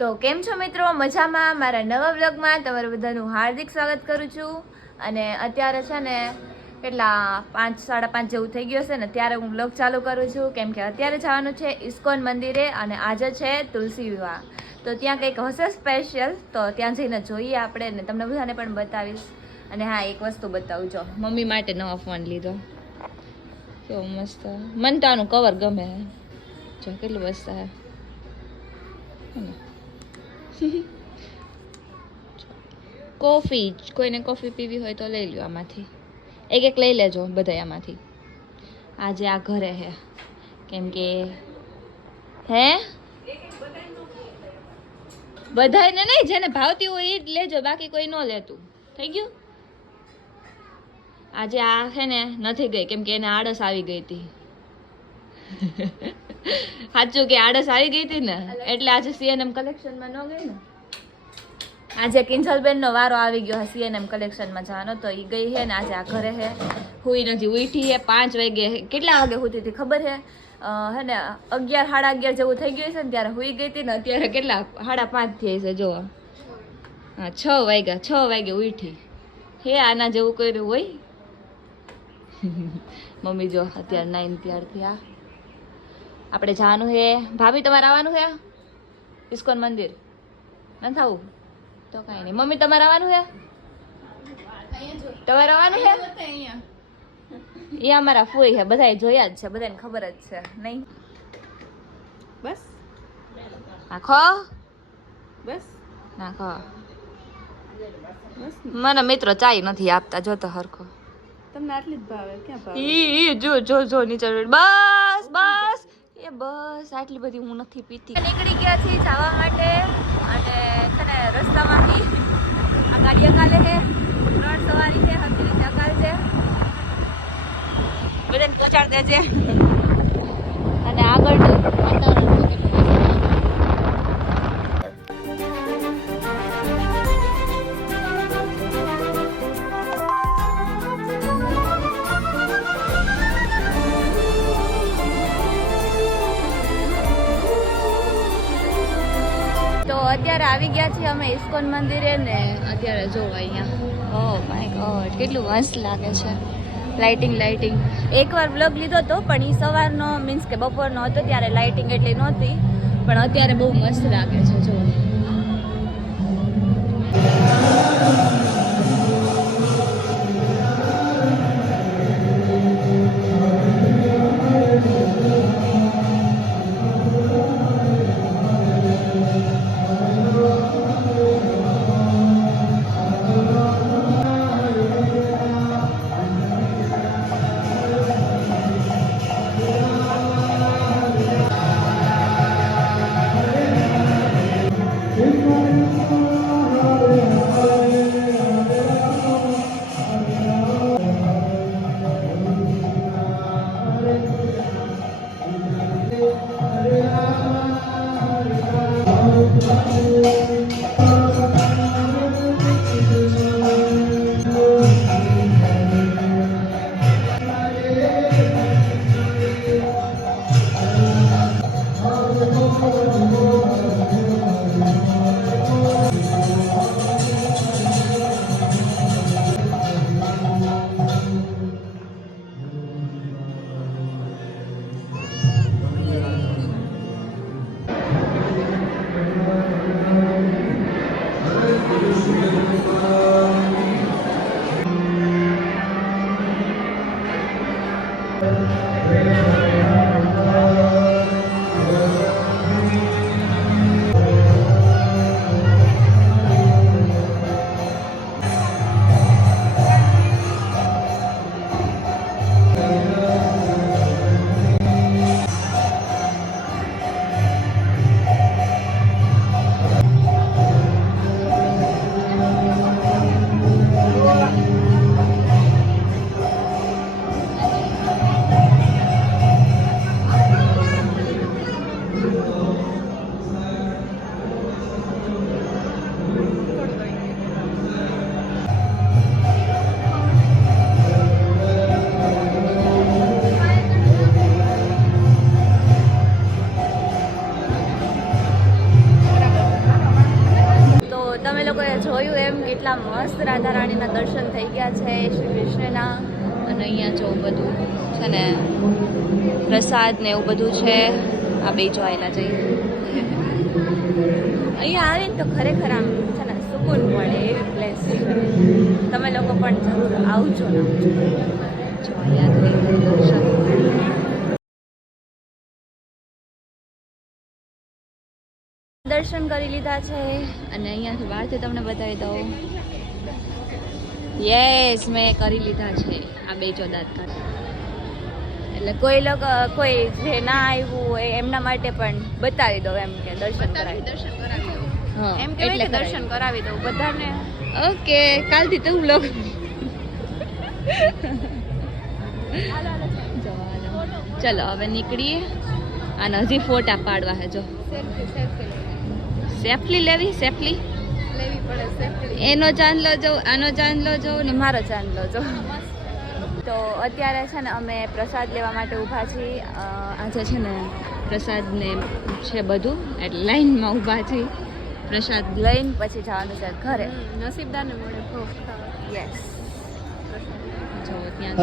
તો કેમ છો મિત્રો? મજામાં? મારા નવા વ્લોગમાં તમારું બધાનું હાર્દિક સ્વાગત કરું છું. અને અત્યારે છે ને કેટલા 5 સાડા 5 જેવું થઈ ગયું છે ને ત્યારે હું વ્લોગ ચાલુ કરું છું, કેમ કે અત્યારે જવાનું છે ઇસ્કોન મંદિરે અને આજે છે તુલસી વિવાહ. તો ત્યાં કંઈક હશે સ્પેશિયલ, તો ત્યાં જઈને જોઈએ આપણે ને તમને બધાને પણ બતાવીશ. અને હા, એક વસ્તુ બતાવું, જો મમ્મી માટે નવો ફોન લીધો, કેવો મસ્ત. મને તો આનું કવર ગમે, જો કેટલું મસ્ત છે. કોફી, કોઈને કોફી પીવી હોય તો લઈ લ્યો આમાંથી, એક એક લઈ લેજો બધા આમાંથી. આજે આ ઘરે હે, કેમ કે હે બધાને નહીં, જેને ભાવતી હોય એ જ લેજો, બાકી કોઈ ન લેતું. થઈ ગયું. આજે આ છે ને નથી ગઈ, કેમ કે એને આળસ આવી ગઈ હતી. સાચું કે આળસ આવી ગઈ હતી ને, એટલે આજે સીએનએમ કલેક્શનમાં ન ગઈ ને. આજે કિંજલબેન નો વારો આવી ગયો સીએનએમ કલેક્શનમાં જવાનો, તો એ ગઈ છે ને આજે આ ઘરે છે. હુઈ નથી, ઉઠી છે 5 વાગે. કેટલા વાગે સુતી હતી ખબર છે? હે ને 11 સાડા 11 જેવું થઈ ગયું છે ને ત્યારે હુઈ ગઈ હતી ને. અત્યારે કેટલા 4:30 થઈ છે, જો હા 6 વાગ્યા. 6 વાગે ઉઠી હે. આના જેવું કર્યું હોય. મમ્મી જો અત્યારે 9 ત્યારથી આ આપણે જવાનું છે. ભાભી તમારે આવવાનું છે ઇસ્કોન મંદિર? ન થવું તો કાંઈ નહીં. મમ્મી તમારે આવવાનું છે? તમારે આવવાનું છે? એ અમારા ફોઈ છે, બધાએ જોયા જ છે, બધાને ખબર જ છે. નહીં બસ નાખો, બસ નાખો. મને મિત્રો ચાય નથી આપતા, જોતો હરખો. તમને આટલી જ ભાવે? ક્યાં ભાવે? ઈ જો જો જો નીચે. બસ બસ એ બસ આટલી બધી હું નથી પીતી. નીકળી ગયા છીએ જવા માટે, અને છે ને રસ્તામાંથી આ ગાડી અકાલે છે, 3 સવારી છે, હરખી રીતે અકાલ છે. બધાને પહોંચાડ દેજે. અને આગળ અત્યારે આવી ગયા છીએ અમે ઇસ્કોન મંદિરે ને. અત્યારે જો અહીંયા, ઓ માય ગોડ, કેટલું મસ્ત લાગે છે. Lighting lighting. એકવાર વ્લોગ લીધો હતો, પણ એ સવારનો મીન્સ કે બપોરનો હતો, ત્યારે લાઇટિંગ એટલી નહોતી, પણ અત્યારે બહુ મસ્ત લાગે છે. જો કેટલા મસ્ત રાધા રાણીના દર્શન થઈ ગયા છે શ્રી કૃષ્ણના. અને અહીંયા જો બધું છે ને પ્રસાદ ને એવું બધું છે. આ બે જોયેલા જઈએ. અહીંયા આવીને તો ખરેખર આમ છે ને સુકૂન મળે એવી પ્લેસ છે. તમે લોકો પણ જરૂર આવજો ને જો અહીંયા થઈ ગયું દર્શન. દર્શન કરી લીધા છે અને અહીંયાથી બહારથી તમને બતાવી દઉં. યસ, મેં કરી લીધા છે આ બે દાંત કાઢી. એટલે કોઈ જે ના આવ્યું હોય એમના માટે પણ બતાવી દઉં એમ કે દર્શન કરાવી દઉં. એમ કે દર્શન કરાવી દઉં બધાને. ઓકે, કાલથી તો વ્લોગ. ચલો હવે નીકળીએ. આને હજી ફોટા પાડવા હે. જો સેફલી લેવી પડે. એનો ચાંદલો જો, આનો ચાંદલો જો ને મારો ચાંદલો જો. તો અત્યારે છે ને અમે પ્રસાદ લેવા માટે ઊભા છીએ. આજે છે ને પ્રસાદ ને છે બધું, એટલે લાઈનમાં ઊભા છીએ. પ્રસાદ લઈને પછી જવાનું છે ઘરે. નસીબદારને મળે ભોગ ખાવા. યસ, જો ત્યાં